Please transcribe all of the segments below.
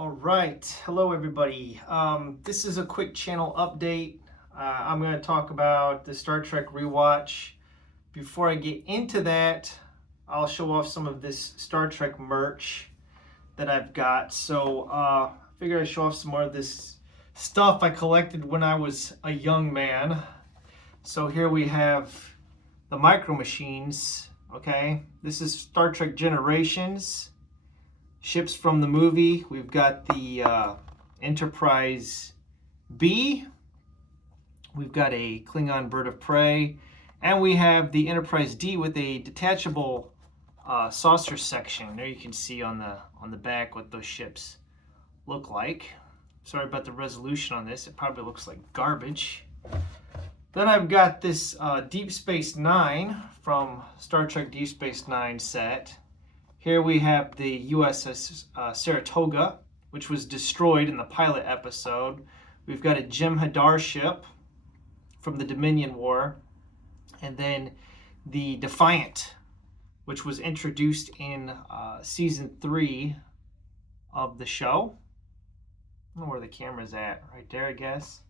All right, hello everybody. This is a quick channel update. I'm going to talk about the Star Trek Rewatch. Before I get into that, I'll show off some of this Star Trek merch that I've got. So I figured I'd show off some more of this stuff I collected when I was a young man. So here we have the Micro Machines. Okay, this is Star Trek Generations. Ships from the movie. We've got the Enterprise B. We've got a Klingon bird of prey. And we have the Enterprise D with a detachable saucer section. There you can see on the back what those ships look like. Sorry about the resolution on this. It probably looks like garbage. Then I've got this Deep Space Nine from Star Trek Deep Space Nine set. Here we have the USS Saratoga, which was destroyed in the pilot episode. We've got a Jem'Hadar ship from the Dominion War. And then the Defiant, which was introduced in season 3 of the show. I don't know where the camera's at, right there, I guess.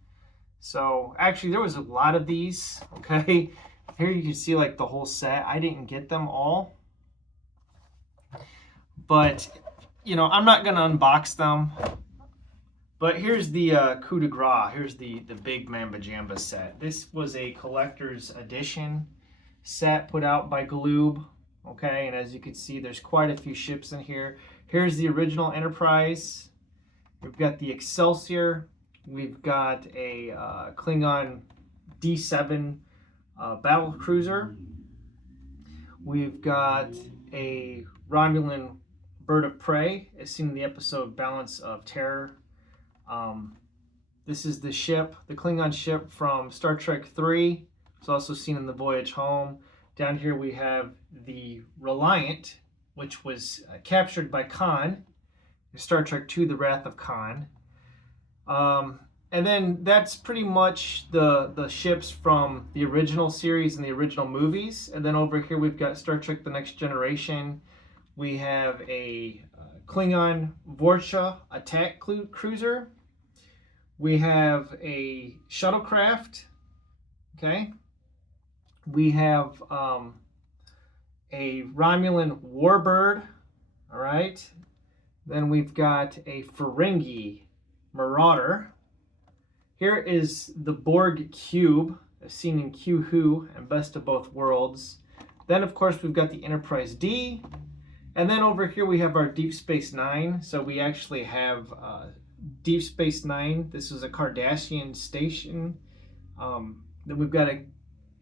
So actually there was a lot of these, okay? Here you can see like the whole set. I didn't get them all. But, you know, I'm not going to unbox them. But here's the coup de grace. Here's the big Mamba Jamba set. This was a collector's edition set put out by Galoob. Okay, and as you can see, there's quite a few ships in here. Here's the original Enterprise. We've got the Excelsior. We've got a Klingon D7 battle cruiser. We've got a Romulan bird of prey, as seen in the episode Balance of Terror. This is the ship, the Klingon ship from Star Trek 3. It's also seen in the Voyage Home. Down here we have the Reliant, which was captured by Khan in Star Trek 2, The Wrath of Khan. And then that's pretty much the ships from the original series and the original movies. And then over here we've got Star Trek The Next Generation. We have a Klingon Vorcha attack cruiser. We have a shuttlecraft. Okay. We have a Romulan warbird. All right. Then we've got a Ferengi Marauder. Here is the Borg Cube, as seen in Q-Who and Best of Both Worlds. Then, of course, we've got the Enterprise D. And then over here we have our Deep Space Nine. So we actually have Deep Space Nine. This is a Cardassian station. Then we've got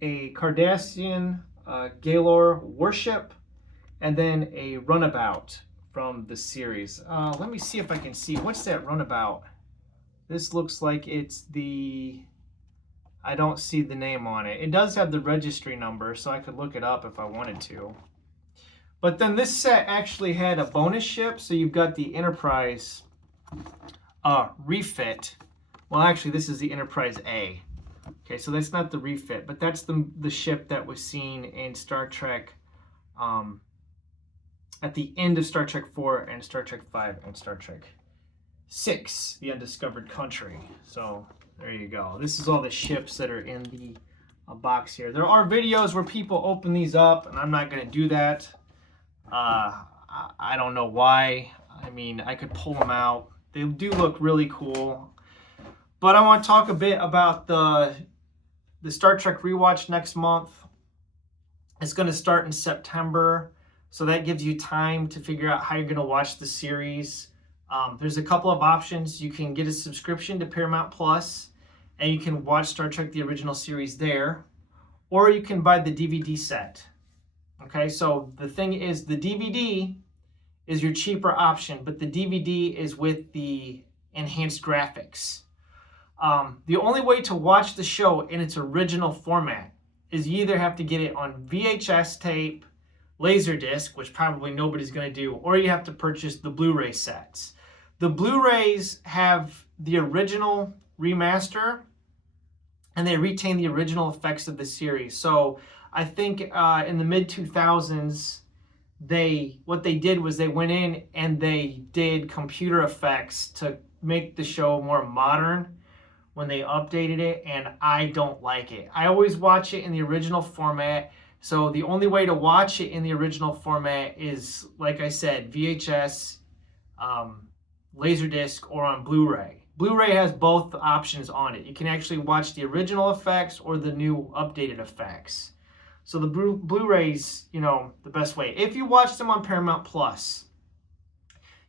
a Cardassian Gaylor warship. And then a runabout from the series. Let me see if I can see. What's that runabout? This looks like it's the... I don't see the name on it. It does have the registry number, so I could look it up if I wanted to. But then this set actually had a bonus ship, so you've got the Enterprise refit. Well, actually, this is the Enterprise A. Okay, so that's not the refit, but that's the ship that was seen in Star Trek at the end of Star Trek 4 and Star Trek 5 and Star Trek 6, The Undiscovered Country. So there you go. This is all the ships that are in the box here. There are videos where people open these up, and I'm not going to do that. I don't know why. I mean, I could pull them out. They do look really cool. But I want to talk a bit about the Star Trek Rewatch next month. It's going to start in September, so that gives you time to figure out how you're going to watch the series. There's a couple of options. You can get a subscription to Paramount Plus, and you can watch Star Trek the original series there, or you can buy the DVD set. Okay, so the thing is, the DVD is your cheaper option, but the DVD is with the enhanced graphics. The only way to watch the show in its original format is you either have to get it on VHS tape, Laserdisc, which probably nobody's going to do, or you have to purchase the Blu-ray sets. The Blu-rays have the original remaster, and they retain the original effects of the series. So I think in the mid-2000s, what they did was they went in and they did computer effects to make the show more modern when they updated it, and I don't like it. I always watch it in the original format. So the only way to watch it in the original format is, like I said, VHS, Laserdisc, or on Blu-ray. Blu-ray has both options on it. You can actually watch the original effects or the new updated effects. So the Blu-ray's, the best way. If you watch them on Paramount Plus,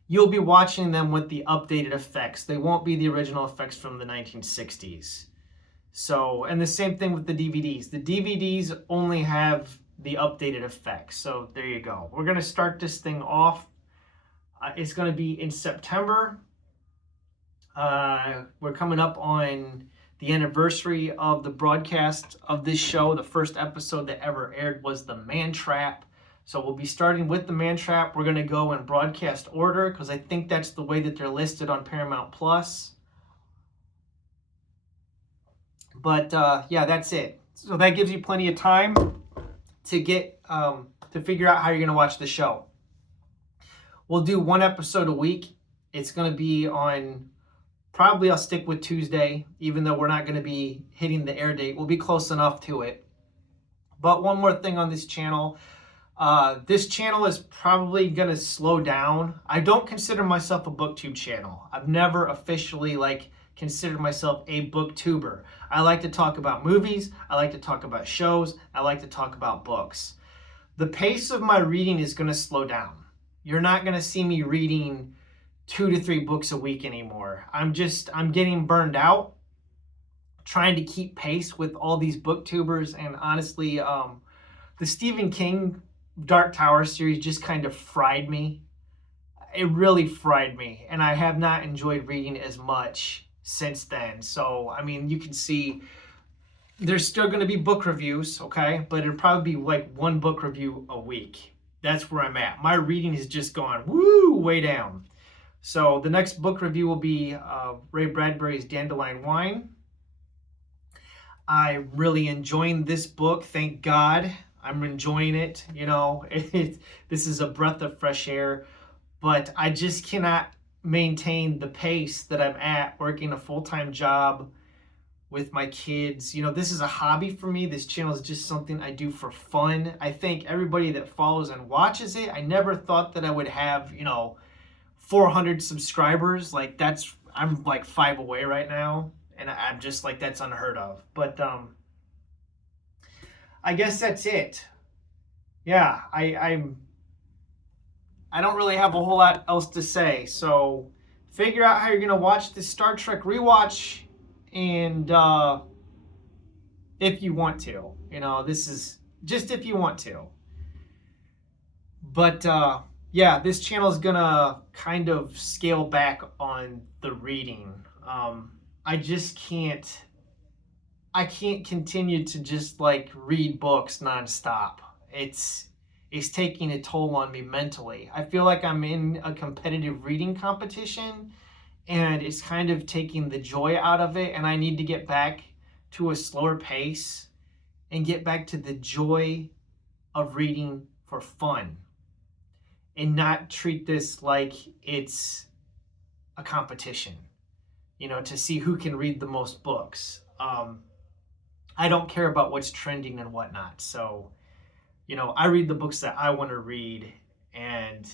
you'll be watching them with the updated effects. They won't be the original effects from the 1960s. So, and the same thing with the DVDs. The DVDs only have the updated effects. So there you go. We're going to start this thing off. It's going to be in September. We're coming up on the anniversary of the broadcast of this show. The first episode that ever aired was The Man Trap. So we'll be starting with The Man Trap. We're going to go in broadcast order because I think that's the way that they're listed on Paramount Plus. But yeah, that's it. So that gives you plenty of time to get to figure out how you're going to watch the show. We'll do one episode a week. It's going to be on, probably I'll stick with Tuesday, even though we're not going to be hitting the air date. We'll be close enough to it. But one more thing on this channel. This channel is probably going to slow down. I don't consider myself a booktube channel. I've never officially considered myself a booktuber. I like to talk about movies. I like to talk about shows. I like to talk about books. The pace of my reading is going to slow down. You're not going to see me reading 2 to 3 books a week anymore. I'm getting burned out trying to keep pace with all these booktubers. And honestly, the Stephen King Dark Tower series just kind of fried me. It really fried me. And I have not enjoyed reading as much since then. So, I mean, you can see there's still going to be book reviews, okay? But it'll probably be like 1 book review a week. That's where I'm at. My reading has just gone way down. So the next book review will be Ray Bradbury's Dandelion Wine. I'm really enjoying this book. Thank God I'm enjoying it. This is a breath of fresh air. But I just cannot maintain the pace that I'm at working a full-time job with my kids. This is a hobby for me. This channel is just something I do for fun. I think everybody that follows and watches it, I never thought that I would have, 400 subscribers. I'm like 5 away right now. And I'm just like, that's unheard of. But I guess that's it. Yeah, I don't really have a whole lot else to say. So figure out how you're going to watch this Star Trek rewatch. And if you want to, this is just if you want to. But yeah, this channel is gonna kind of scale back on the reading. I just can't continue to just read books nonstop. It's taking a toll on me mentally. I feel like I'm in a competitive reading competition, and it's kind of taking the joy out of it, and I need to get back to a slower pace and get back to the joy of reading for fun and not treat this like it's a competition, to see who can read the most books. I don't care about what's trending and whatnot. So, I read the books that I want to read, and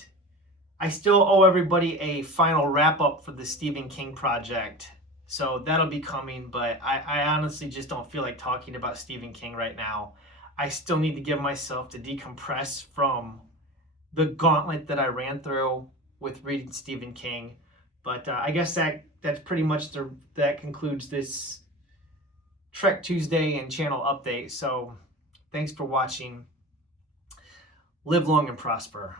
I still owe everybody a final wrap-up for the Stephen King project. So that'll be coming, but I honestly just don't feel like talking about Stephen King right now. I still need to give myself to decompress from the gauntlet that I ran through with reading Stephen King. But I guess that's pretty much that concludes this Trek Tuesday and channel update. So thanks for watching. Live long and prosper.